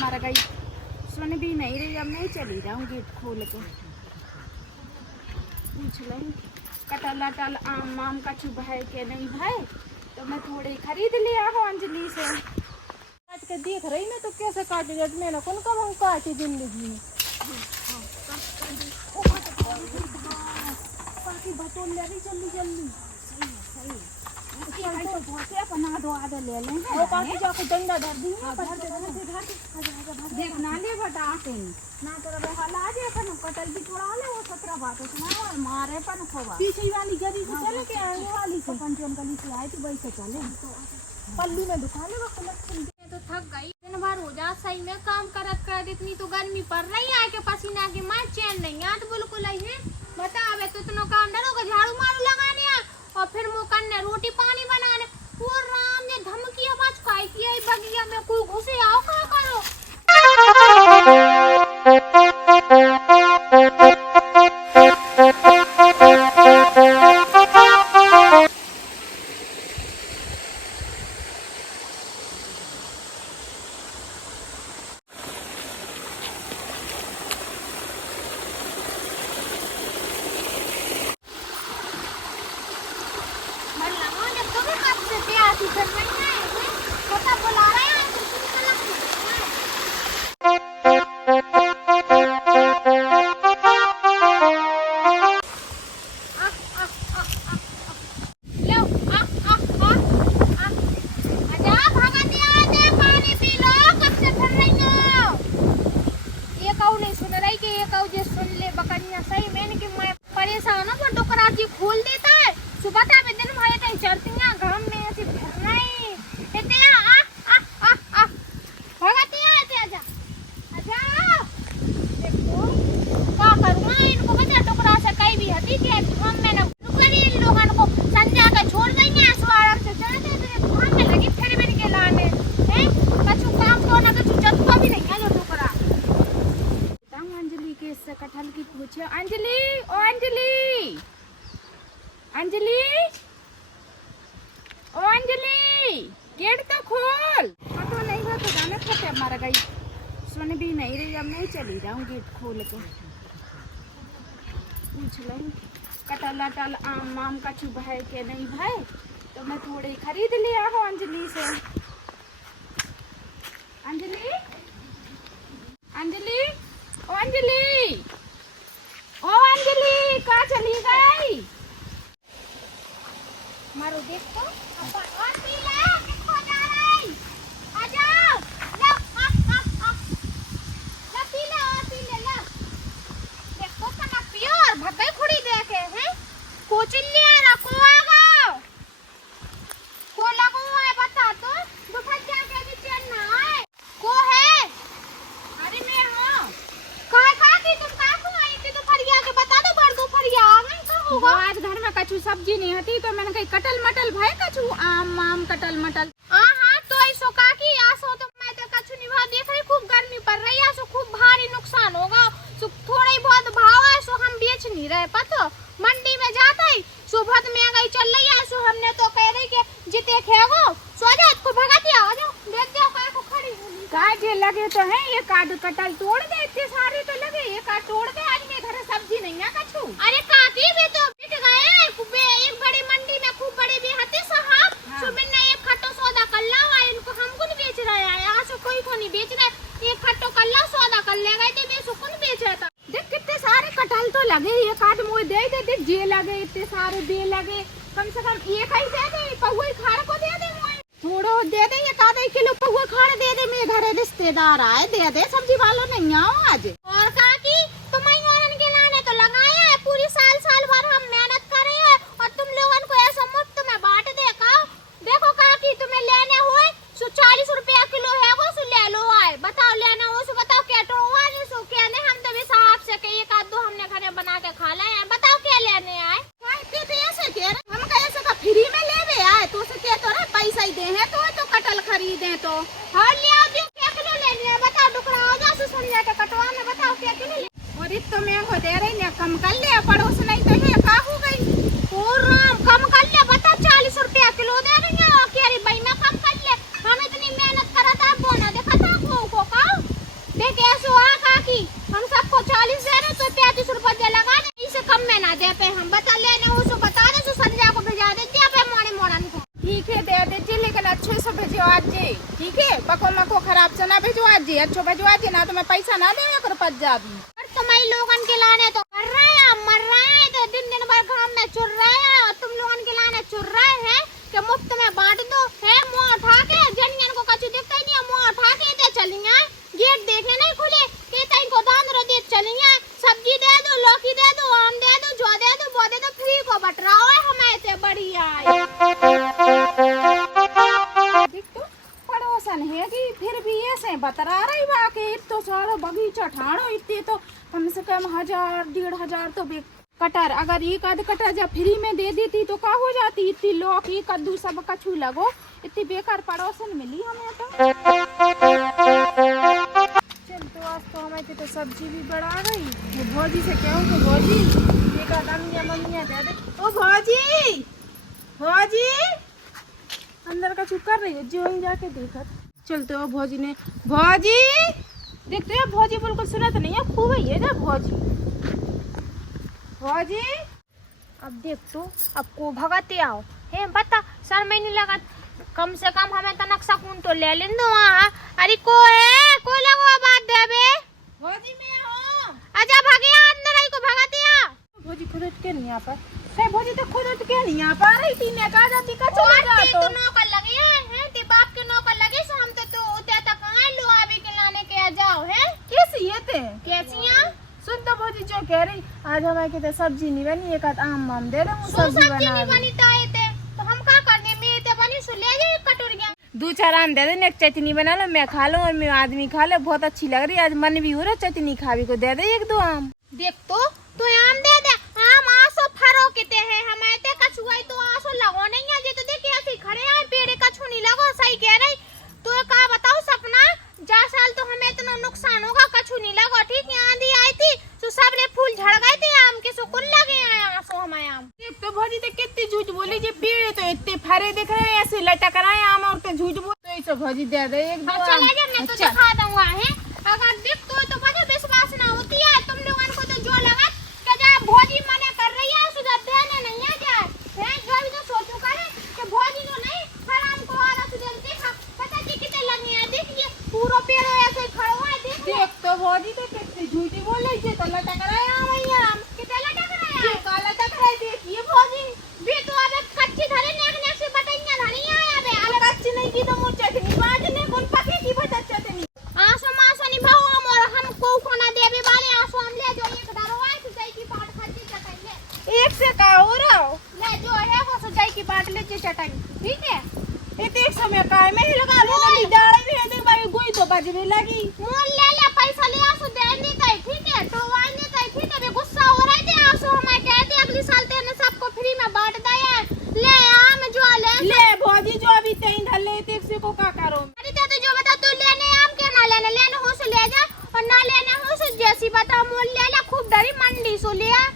मर गई, सुन भी नहीं रही। अब मैं चली जाऊँ गेट खोल के पूछ लूँ कटल अटल आम वाम कछु भाई के नहीं भाई, तो मैं थोड़े खरीद लिया हो अंजलि से। काट के देख रही ना तो कैसे काटेगा, मैंने कौन कब हम काटे जिंदगी में। बटोल ले रही जल्दी जल्दी। सही बना दो आधा ले लें वो काटी जाके डंडा धर दी देख ना ले बटा के ना तेरा हाल आ जाए अपन कटल भी थोड़ा ले वो 17 बात सुना और मारे पन खोवा पीछे वाली गली से चले के आगे वाली से पंचम गली से आई थी वही से चले पल्लू में दुकान है कलेक्शन। तो थक गई, दिन भर हो जा सही में काम करत करत, इतनी तो गर्मी पड़ रही है कि पसीना की मार चैन नहीं है तो बिल्कुल ही है। बता अब तो इतना काम डरोगे, झाड़ू मारू लगाने और फिर मुँह करने रोटी पानी बनाने। वो राम ने धमकी आवाज खाई की बगिया में कोई घुसे आओ क्या करो। परेशान हो डोकरा जी खोल देता है सुबह तक दिन भर कहीं चढ़ती हैं घाम में ऐसे भरना ही इतने आ भगती है ऐसे आजा आजा देखो क्या करूँ इनको बता डोकरा से कहीं भी हती कि घाम में ना रुकनी इन लोगों को संध्या का छोड़ देंगे आसवार से चढ़ते थे घाम में लगी फिर मैंने के लाने हैं कछु काम तो ना कछु जत्ता भी नहीं है जो डोकरा। अंजलि के इससे कटहल की पूछे अंजलि ओ अंजलि अंजलि ओ अंजलि गेट तो खोल। पता नहीं हुआ तो जाने फटे मर गई, सुन भी नहीं रही। अब मैं चली जाऊँ गेट खोल के पूछ लूँ कटल अटल आम वाम कछु भाई के नहीं भाई, तो मैं थोड़े खरीद लिया हो अंजलि से। अंजलि अंजलि ओ अंजलि ओ अंजलि कहाँ चली गई? मारो देख तो अपन और पी ले किसको जा रही आ जाओ ले ले पी ले और पी ले ले देखो तना पियो और भगई खुड़ी देखे हैं कोचिन ले रखो आगो को लगो है बता तो दोपहर जाके भी चैन ना आए को है। अरे मैं हाँ कहा कि तुम कहाँ को आई थी दोपहरिया के बता दो बार दोपहरिया आ गई तो होगा। आज घर में कछु सब्जी नहीं होती तो मैंने कही कटल मटल भाई कछु आम वाम कटल मटल। हाँ तो ऐसो का की आसो तो मैं तो कछु नहीं भाव देख रही, खूब गर्मी पड़ रही है सो खूब भारी नुकसान होगा सो थोड़ा ही बहुत भाव है सो हम बेच नहीं रहे पता मंडी में जाता है सो बहुत महंगाई चल रही है सो हमने तो कह रही कि जिते खेगो सो जाओ को भगा दिया आ जाओ देख जाओ काय को खड़ी होगी काट लगे तो है ये काट कटल तोड़ दे इतने सारे तो लगे ये काट तोड़ दे। आज मेरे घर सब्जी नहीं है कछु। अरे काकी वे तो बिक गए एक बड़ी मंडी में खूब बड़े भी हते साहब हाँ। सो मैंने एक खट्टो सौदा कर लाओ इनको हमको नहीं बेच रहा है यहाँ से कोई को नहीं बेच रहा एक खट्टो कर लाओ सौदा कर ले गए थे वे सो कौन बेच रहा था। देख कितने सारे कटल तो लगे ये काट मुझे दे दे देख जे लगे इतने सारे बे लगे कम से कम एक ही दे दे पहुए खाड़ को दे दे मुझे थोड़ा दे दे एक आधा किलो पहुए खाड़ दे दे मेरे घर रिश्तेदार आए दे दे सब्जी वालों नहीं आओ आज। और काकी तुम्हारी औरन के लाने तो लगाया है पूरी साल भर हम मेहनत कर रहे हैं और तुम लोगों को ऐसा मुफ्त में बांट दे का। देखो काकी तुम्हें लेने हुए सो 40 रुपया किलो है वो सो ले लो आए बताओ लेना हो सो बताओ क्या तो हुआ नहीं सो क्या नहीं हम तो हिसाब से के एक आध दो हमने घर बना के खा ले बताओ क्या लेने आए ऐसे कह रहे हम कैसे का फ्री में ले आए तो उसे क्या तो पैसा ही दे हैं तो कटल खरीदे तो हाँ ले आओ जो क्या किलो लेने हैं बताओ टुकड़ा हो जा सुन जाके कटवा में बताओ क्या किलो और इतना महंगो दे रही ने कम कर ले पड़ोस नहीं तो है का हो गई और राम कम कर ले बता 40 रुपया किलो दे रही है क्या रे भाई मैं कम कर ले हम इतनी मेहनत करा था बोना देखा था को का रुपया लगा दे, इससे कम में ना दे पे हम बता लेने हो, सो बता दे, सो संजय को भेजा दे दे पे मोड़े मोड़न को। ठीक है दे दीजिए, लेकिन अच्छे से भिजवा जी, ठीक है? बको मको खराब से ना भिजवा जी, अच्छो भिजवा जी, ना तो मैं पैसा ना दे कर पच जाबी। और तुम्हारी लोगन के लाने तो मर रहा है तो दिन दिन भर घाम में चुर रहा है, और तुम लोगन के लाने चुर रहे हैं कि मुफ्त में बांट दो है। मुँह उठा के जन जन को कछु दिखता ही नहीं है, मुँह उठा के दे चलिए, गेट देखने नहीं खुले के तई को दान रो दे चलिए, सब्जी दे दो, लौकी दे दो, आम दे दो, जो दे दो वो दे दो, फ्री को बट रहा है हमें से बढ़िया देख तो पड़ोसन है कि फिर भी ऐसे बतरा रही बा के तो सारो बगीचा ठाणो, इतने तो कम से कम 1000 1500 तो कटर, अगर एक आध कटर जब फ्री में दे देती तो का हो जाती। इतनी लौकी कद्दू सब कछु लगो, इतनी बेकार पड़ोसन मिली हमें तो। चल तो आज तो हमारे तो सब्जी भी बढ़ा गई। वो भौजी से कहूँ तो भौजी एक आदमिया मम्मिया दे दे। ओ भौजी, भौजी अंदर का चुप कर रही है, जो ही जाके देखा। चलते हो भौजी ने, भौजी देखते हो भौजी बिल्कुल सुना तो नहीं है, खूब ही है ना भौजी। भौजी अब देख तो अब को भगाते आओ है, बता सर मैं नहीं लगा, कम से कम हमें तो नक्शा कौन तो ले लें दो वहाँ। अरे को है को लगो बात देबे, भौजी मैं हूँ। आजा भागे अंदर आई को भगाते आ। भौजी खुद उठ के नहीं यहाँ पर है, भौजी तो खुद उठ के नहीं यहाँ पर रही थी, ने कहा जाती का चला जा तो नौकर लगे हैं, ते बाप के नौकर लगे सो हम तो उते तक कहां लो आवे के लाने के आ जाओ है। कैसी है ते कैसियां सुन तो भौजी जो कह रही, आज हमारे के तो सब्जी नहीं बनी, एक आध आम वाम दे दो, सब्जी नहीं बनी ताए ते तो हम का करने में ते बनी सो ले जाए कटोरियां। 2-4 आम दे दे, एक चटनी बना लो, मैं खा लूं और मेरा आदमी खा ले, बहुत अच्छी लग रही है, आज मन भी हो रहा चटनी खावी को, दे दे 1-2 आम। देख तो आम दे दे, आम आसो फरो किते है हमारे ते कछुआई तो आसो लगो नहीं है, जे तो देख ऐसे खड़े हैं पेड़ कछु नहीं लगो, सही कह रही। तो का बताओ सपना, जा साल तो हमें इतना नुकसान होगा, कछु नहीं लगो, ठीक है? आंधी आई थी तो सब रे फूल झड़ गए थे, आम के सुकुन लगे हैं आसो हमारे आम। देख तो भौजी तो कितनी झूठ बोली, जे पेड़ तो इतने फरे दिख रहे हैं, ऐसे लटक रहे हैं आम, और तो झूठ बोल तो इसे भौजी दे दे 1-2 आम। चले जा, मैं तो दिखा दूंगा है। अगर देख तो मुझे विश्वास ना होती है तुम लोगों को, तो जो लगा कि जा भौजी मने कर रही है सुधा देने नहीं है क्या है, जो भी तो सोचो करे कि भौजी तो नहीं हराम को वाला सुधा देखा पता नहीं कितने लगे हैं, देखिए पूरा पेड़ ऐसे खड़ा हुआ है, देख तो भौजी तो कितनी झूठी बोल रही है, तो लटक रहे हैं आम ही आम, कितने लटक रहे हैं, का लटक रहे, देखिए भौजी भी तो अब कच्ची धरे नेक से बटाइयां धरी आया बे, अलग अच्छी नहीं की तो मुझे चटनी बाजने कौन पकी की बता चटनी आंसू मासो नहीं भाव हम, और हम को खाना देवे वाले आंसू हम ले जो एक डरवाए सुजाई की पाट खर्ची चटाई ले, एक से का हो रहा हो ले जो है वो सुजाई की पाट ले चटाई, ठीक है? ये तो एक समय का है, मैं ही लगा लूंगा, डाले भी है, देख भाई गोई तो बजने लगी। मोल ले ले पैसा ले आंसू दे नहीं तई, ठीक है? तो वाई नहीं तई, ठीक है? बे गुस्सा हो रहे थे आंसू, हमें कहते अगली साल तेने सबको फ्री में बांट दिया, ले आम जो ले भौजी जो अभी तई धर ले, एक से को का करो। अरे ते तो जो बता तू लेने आम के ना लेने हो सो ले जा, और ना लेने हो सो जैसी बता मोल ले ले, खूब डरी मंडी सो ले है,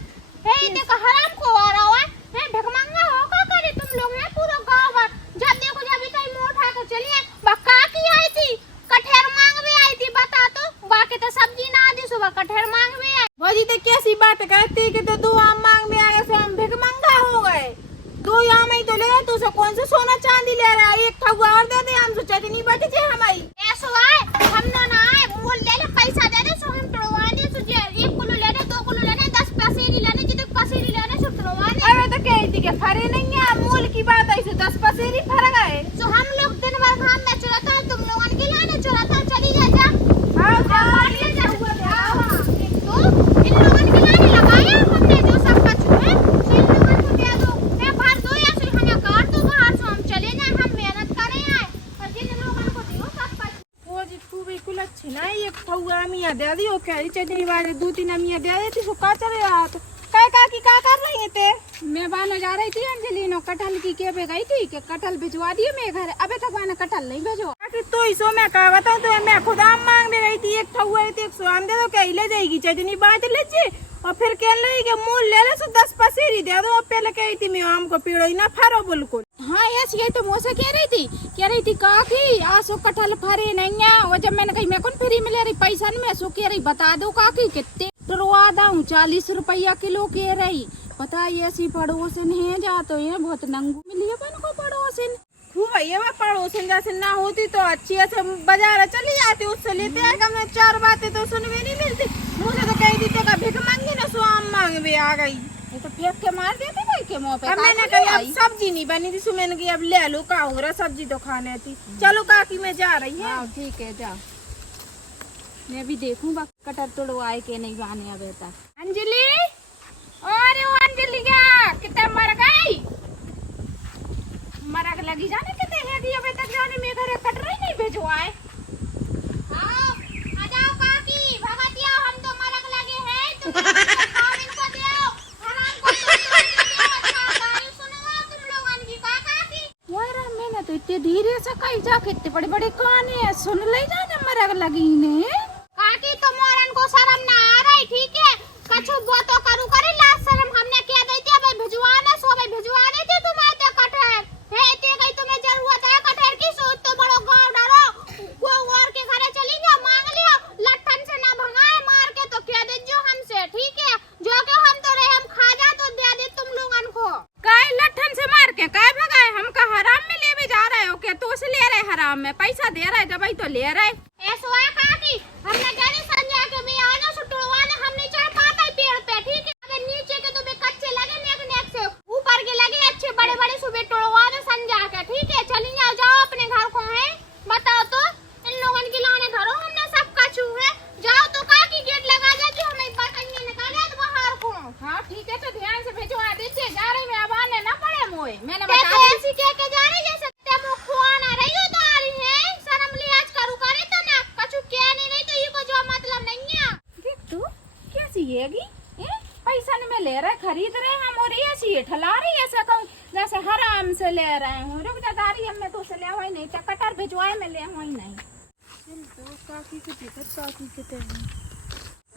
ये देखो हराम को आ रहा है भिखमंगा हो का करे तुम लोग हैं पूरा गांव भर, जब देखो जब कहीं मुंह उठा कर चलिए बक्का की आई थी, कठेर मांग भी आई थी, बता तो बाकी तो सब्जी ना दी, सुबह कठेर मांग भी आई। भौजी तो कैसी बात करती कि तो 2 आम मांग में आए, से हम भिखमंगा हो गए, 2 आम ही तो ले, तू से कौन से सोना चांदी ले रहा है, एक ठगुआ और दे दे, हम से चटनी बच जाए हमारी। ऐसो आए हम ना आए मोल ले ले पैसा दे दे, सो हम तोड़वा दे, सो जे 1 किलो लेने 2 किलो लेने 10 पसेरी लेने, जितने पसेरी लेने सो तोड़वा दे। अरे तो कह थी कि फरे नहीं है, मूल की बात है, 10 पसेरी फर गए। तो हम लोग दिन भर घाम में चुराता, तुम लोगों के लाने चुराता, चली जा हाँ ले जा तो इन लोगों के लाने लगाया हमने जो सब कुछ है, इन लोगों को दे दो, मैं भर दो या फिर हमें काट दो बाहर, सो हम चले जाए, हम मेहनत करें आए, और जिन लोगों को दियो सब कुछ। भौजी खूब ही कुल अच्छी ना, एक ठगुआ मियाँ दे दी, वो कह रही चटनी वाले 2-3 मियाँ दे देती, सो का चले रहा तो काय काकी का कर रही है ते? मैं बानो जा रही थी अंजलि नो कटहल की के पे गई थी कि कटहल भिजवा दिए मेरे घर, अबे तक मैंने कटहल नहीं भेजो। काकी तो इसो मैं कहा बताऊं, तो मैं खुद आम मांग दे रही थी, एक ठगुआ है, 100 आम दे दो, क्या ले जाएगी चटनी बांट लीजिए, और फिर कह रही कि मूल ले ले, सो 10 पसेरी दे दो, पहले कही थी मैं आम को पेड़ो ही ना फरो बिल्कुल। हाँ यस ये तो मुझसे कह रही थी काकी आसो कटहल फरे नहीं है, और जब मैंने कही मैं कौन फ्री में ले रही पैसा नहीं, मैं सो कह रही बता दो काकी कितने तुरवा दाऊं 40 रुपया किलो के रही। पता है ऐसी पड़ोसन है जा तो ये बहुत नंगू मिली अपन को पड़ोसन। खूब भैया मैं पड़ोसन जैसे ना होती तो अच्छी से बाजार चली जाती, उससे लेते आए कम में 4 बातें तो सुनने नहीं मिलती। मुझे तो कही देते का भिख मांगी ना स्वाम मांग भी आ गई। ये तो फेंक के मार देते भाई के मुंह पे। अब मैंने कही अब सब्जी नहीं बनी थी, सुमन की अब ले लो का सब्जी तो खाने थी। चलो काकी मैं जा रही है। हाँ ठीक है जा, मैं भी देखूं बा कटर तोड़वाए के नहीं बाने अब तक। अंजलि, अरे ओ अंजलि क्या कितने मर गई, मरक लगी जाने कितने है कि अबे तक जाने में घर कटर ही नहीं भेजवाए। आओ आ जाओ काकी, भगतिया हम तो मरक लगे हैं तो काम इनको दो, हराम को गाड़ी सुनवा तुम लोगन की काकी। यार मैंने तो इतने धीरे से कही जा के इतने बड़े बड़े कान है सुन ले जाने मरक लगी ने। काकी तो मोरन को शर्म ना आ रही, ठीक है कछु वो तो करू करे लास्ट शर्म हमने कह दी थी भाई भिजवाना सो भाई भिजवा देती तुम्हें तो कटहर है इतने गई तुम्हें जरूरत है कटहर की, सोच तो बड़ो गांव डालो वो और के घरे चली जाओ मांग लियो, लट्ठन से ना भगाए मार के तो कह दे जो हमसे, ठीक है जो के हम तो रहे हम खा जा तो दे दे तुम लोगन को। काय लट्ठन से मार के काय भगाए, हम का हराम में ले भी जा रहे हो क्या, तो उसे ले रहे हराम में पैसा दे रहे जब तो ले रहे। ऐसा है काकी हमने कहने संजय के भी आना सुटवाने हम नहीं चढ़ पाता पेड़ पे, ठीक है अगर नीचे के तुम्हें कच्चे लगे नेक से ऊपर के लगे अच्छे बड़े बड़े सुबह तोड़वाने संजय के, ठीक है चली जाओ जाओ अपने घर को है बताओ तो इन लोगन की लाने घरों हमने सब कछू है, जाओ तो काकी गेट लगा दे जो हमें बकरियां निकाले तो बाहर को। हाँ ठीक है तो ध्यान से भिजवा दीजिए, जा रही मैं अब आने ना पड़े मोए, मैंने बता बता ऐसी कह के जा रही जैसे तुम खुआना रही हो तो आ रही है शर्म लिहाज करू करे तो ना कछु क्या नहीं तो ये को जो मतलब नहीं है। देख तू कैसी हैगी, पैसा में ले रहे खरीद रहे हम और ऐसी है ठला रही ऐसा कहूँ जैसे हराम से ले रहे हूँ। रुक जा दारी अब मैं तो से ले हुई नहीं कटर भिजवाए में ले हुई नहीं। काकी के टिकट काकी के तेरे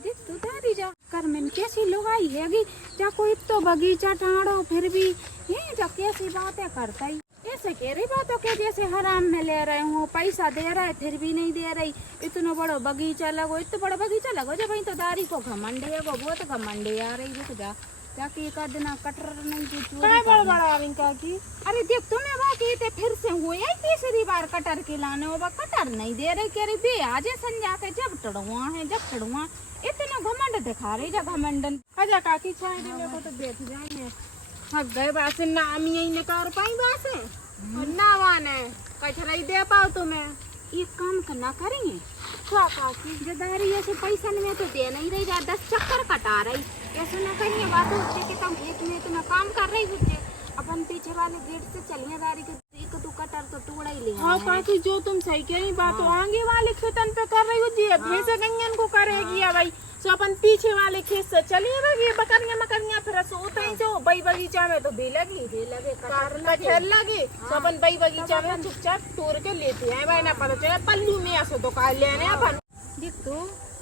देख तू दादी जा कर मैंने कैसी लुगाई हैगी जा कोई तो बगीचा टाड़ो फिर भी ये जा कैसी बातें करता ही ऐसे कह रही बातों के जैसे हराम में ले रहे हूँ पैसा दे रहे फिर भी नहीं दे रही। इतना बड़ा बगीचा लगो इतना बड़ा बगीचा लगो जब वही तो दारी को घमंड है वो बहुत घमंड आ रही रुक जा जाके एक आध दिन कटर नहीं की चोरी बड़ा बड़ा आविंग काकी। अरे देख तुम्हें बाकी थे फिर से हुए तीसरी बार कटर के लाने वो कटर नहीं दे रही कह रही बे आज संजा के जब टड़ुआ इतना घमंड दिखा रही जा घमंडन। आजा काकी चाय देने को तो देख जाएंगे हक गए बासे नाम यही निकाल पाई बासे और ना वाने कठराई दे पाओ तुम्हें एक काम करना करेंगे क्या काकी जदारी ऐसे पैसा में तो दे नहीं रही जा 10 चक्कर कटा रही ऐसे ना करिए बात होती कि तुम एक में तुम्हें काम कर रही होते अपन पीछे वाले गेट से चलिए दारी के एक दो कटर तो टुकड़ा ही ले। हाँ काकी जो तुम सही कह रही बात आगे वाले खेतन पे कर रही हो जी भैंसे गंगन को करेगी भाई सो अपन पीछे वाले खेत से चलिए लगी बकरियां मकरियां फिर सोते ही जो बई बगीचा में तो बे लगे कटहर लगे तो अपन बई बगीचा में चुपचाप तोड़ के लेते हैं भाई ना पता चले पल्लू में ऐसे तो काट लेने अपन। देख तो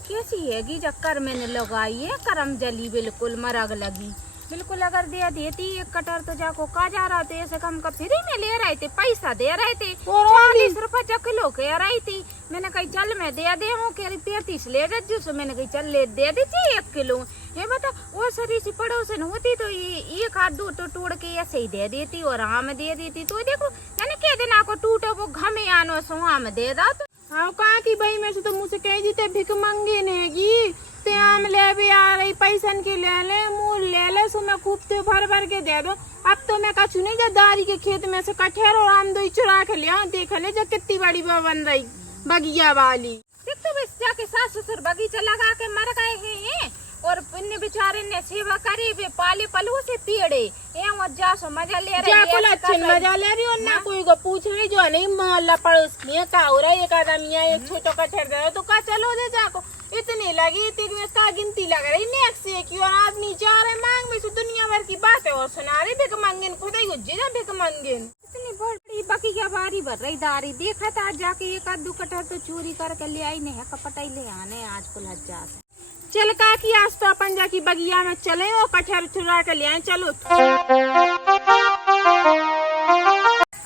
कैसी हैगी चक्कर मैंने लगाई है करम जली बिल्कुल मरग लगी बिल्कुल अगर दे देती एक कटर तो जाको का जा रहा थे ऐसे कम का फ्री में ले रहे थे पैसा दे रहे थे 40 रुपए किलो कह रही थी। मैंने कही चल मैं दे हूँ कह रही 35 ले रही सो मैंने कही चल ले दे दीजिए 1 किलो। ये बता वो सरी सी पड़ोसन होती तो ये एक हाथ दो तो तोड़ के ऐसे ही दे देती और आम दे देती तो देखो यानी कह देना को टूटो वो घमे आनो सो आम दे दा तो। हाँ कहा की भाई मैं तो मुझसे कह जीते भिक मंगे नेगी ते आम ले भी आ रही पैसन के ले मूल ले सो मैं खूब ते भर के दे दो। अब तो मैं कछु नहीं जा दारी के खेत में से कटहर और आम दो चुरा के लिया देख ले जो कितनी बड़ी बन रही बगिया वाली। देख तो बस जाके सास ससुर बगीचा लगा के मर गए हैं और इन्ने बेचारे ने सेवा करी वे पाले पलू से पेड़े और जा सो मजा ले रही है मजा ले रही और ना कोई को पूछ रही जो नहीं मोहल्ला पड़ोस की का हो रहा है एक आदमी एक छोटा कटहर दे तो का चलो दे जाको इतनी लगी इतनी का गिनती लग रही नेक्स्ट से की और आदमी जा रहे मांग में से दुनिया भर की बातें और सुना रही भिक मंगन खुद ही गुज्जे भिक मंगन इतनी बड़ी बकी क्या बारी भर रही दारी देखा था जाके एक आध कटहर तो चोरी करके ले आई नहीं कपटाई ले आने आज को लज्जा से। चल काकी आज तो अपन जाकी बगिया में चले और कटहर चुरा के ले आए चलो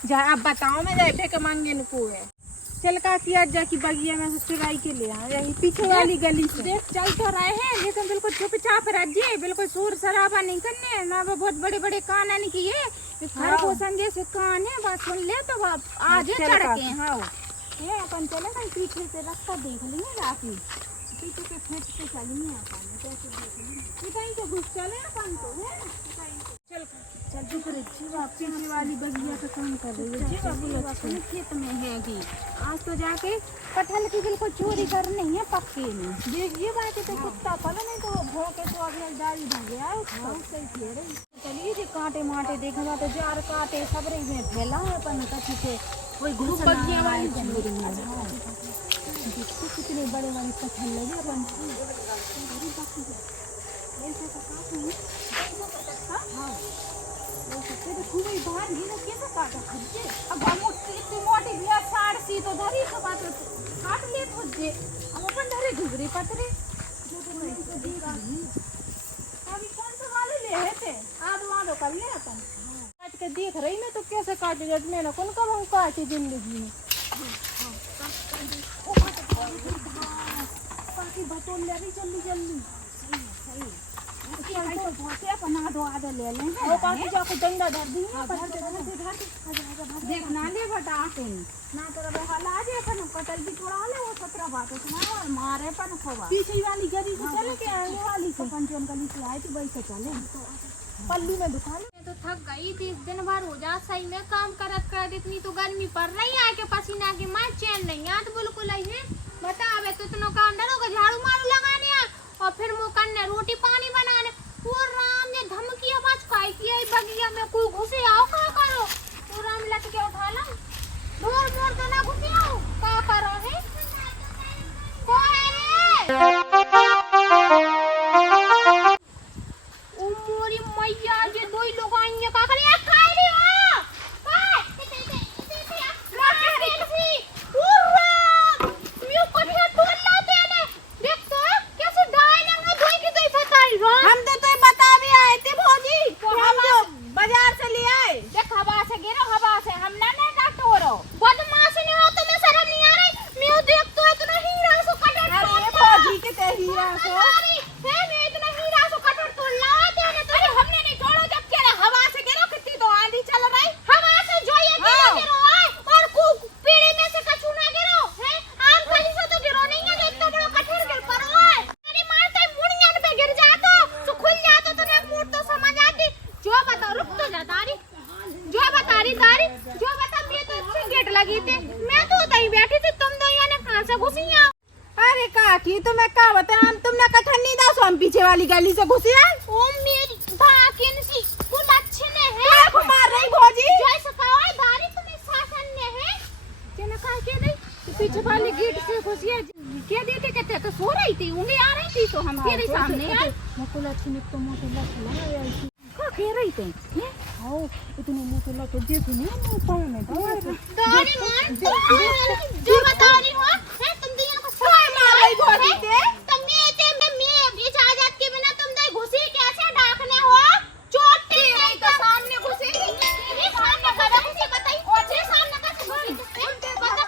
जा अब बताओ मैं जाए भिक मंगन को है चल काकी आज जाके बगिया में से चुराई के ले आ यही पीछे वाली गली से। देख चल तो रहे हैं लेकिन बिल्कुल चुपचाप रहिए, बिल्कुल शोर शराबा नहीं करने ना, वो बहुत बड़े बड़े कान आने की है घर को संगे से कान है, बात सुन ले तो आज चढ़ के। हाँ ये अपन चले ना पीछे से रास्ता देख लेंगे, राखी पीछे के फेंक के चलेंगे अपन, कैसे देखेंगे कहीं से घुस चले अपन तो है। चल चल चुप रही जीवा, पीछे वाली बगिया का काम कर रही है जीवा, बोलो अपने खेत में है कि आज तो जाके कटहल की बिल्कुल चोरी करनी है पक्के में। देख ये बात है तो कुत्ता पला नहीं तो भौंके तो अभी डाली ढंग गया उसका सही कह रही। चलिए जी कांटे माटे देखा तो जार कांटे सब रही में फैला है अपन कच्ची से वही ग्रुप बगिया वाली चोरी है। देखो कितने बड़े बड़े कटहल लगे अपन खूब ही बाहर ही कैसे काटा खर्चे अब हम इतनी मोटी भी साड़ सी तो धरी तो बात काट ले खुद हम अपन धरे घुगरी पतरे जो तो नहीं तो दी अभी कौन से वाले ले थे आज वालों कर ले अपन काट के देख रही मैं तो कैसे काटे जब मैंने कौन कब हम काटे जिंदगी में बाकी बतौल ले रही जल्दी जल्दी सही आधा ले लेंगे वो काकी जाके डंडा धर दी देख ना ले बटा ना तेरा हाल आ जाए अपन कटल भी थोड़ा ले वो 17 बात सुना और मारे पन खोवा पीछे वाली गली से चले के आगे वाली से पंचम गली से आए थे वही से चले पल्लू में दुकान मैं तो थक गई थी, दिन भर हो जा सही में काम करत इतनी तो गर्मी पड़ रही है के पसीना के मार चैन नहीं याद बिल्कुल ही है। बता अब तो इतना काम डरो का झाड़ू मारू लगाने और फिर मुँह करने रोटी पानी बनाने वो राम ने धमकी आवाज काई की है बगिया में कोई घुसे आओ का करो तो राम लट के उठा ला मोर मोर तो ना घुसे आओ का करो है कोई ओ मोरी मैया जे दो ही लोग आएंगे का करे खा रही हो काय म्यू कठिया टोल लाते ने देख तो कैसे डायलॉग में धोई की तो फताई रो हम तो बता भी आए थे भौजी हम जो बाजार से ले आए। देख हवा से गिरो हवा से हम ना डॉक्टरो बदमाश नहीं हो तुम्हें शर्म नहीं आ रही म्यू देख तो इतना हीरा सो कटर अरे भौजी के ते हीरा सो है मैं इतना हीरा सो कटर तोड़ लाते ने तो हमने नहीं छोड़ो जब चले हवा से गिरो कितनी तो आंधी चल रही हवा से जो ये गिरो और पेड़ में से कछु ना गिरो है आम खाली से तो गिरो नहीं है इतना बड़ा कठोर गिर पड़ो है अरे मारते मुड़ियां पे गिर जातो तो खुल जातो तो ने मूड तो समझ आती जो बता रुक तो जा तारी जो बता रही तारी जो बता मैं तो अच्छी गेट लगी थी मैं तो उधर ही बैठी थी तुम दो ने कहां से घुसी यहां अरे काकी तुम्हें क्या बता हम तुमने कठन नहीं था सो हम पीछे वाली गली से घुसे आए। ओ मेरी भागिन सी कुल अच्छे ने है क्या मार रही भौजी जैसे कहा दारी तुम्हें शासन ने है क्या कहा के नहीं पीछे वाली गेट से घुसिया क्या देते कहते तो सो रही थी ऊँगे आ रही थी तो हम तेरे सामने आए मुकुल अच्छी ने तो मोटे लग क्या कह रही थी आओ इतने मोटे लग देखो नहीं पाए में दारी मान जो बता रही हो है तुम दोनों को कोई मार रही भौजी के तुम मैं इजाजत के बिना तुम दो घुसी कैसे डाकने हो चोटी नहीं तो सामने घुसी ये सामने खड़ा घुसी बताई ओछे सामने का घुसी बता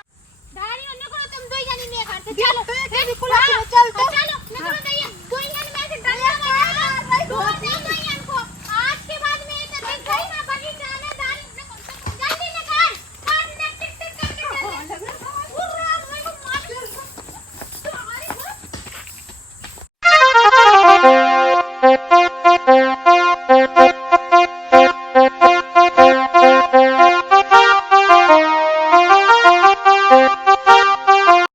दारी होने को तुम दो जनी नहीं करते चलो तो ये बिल्कुल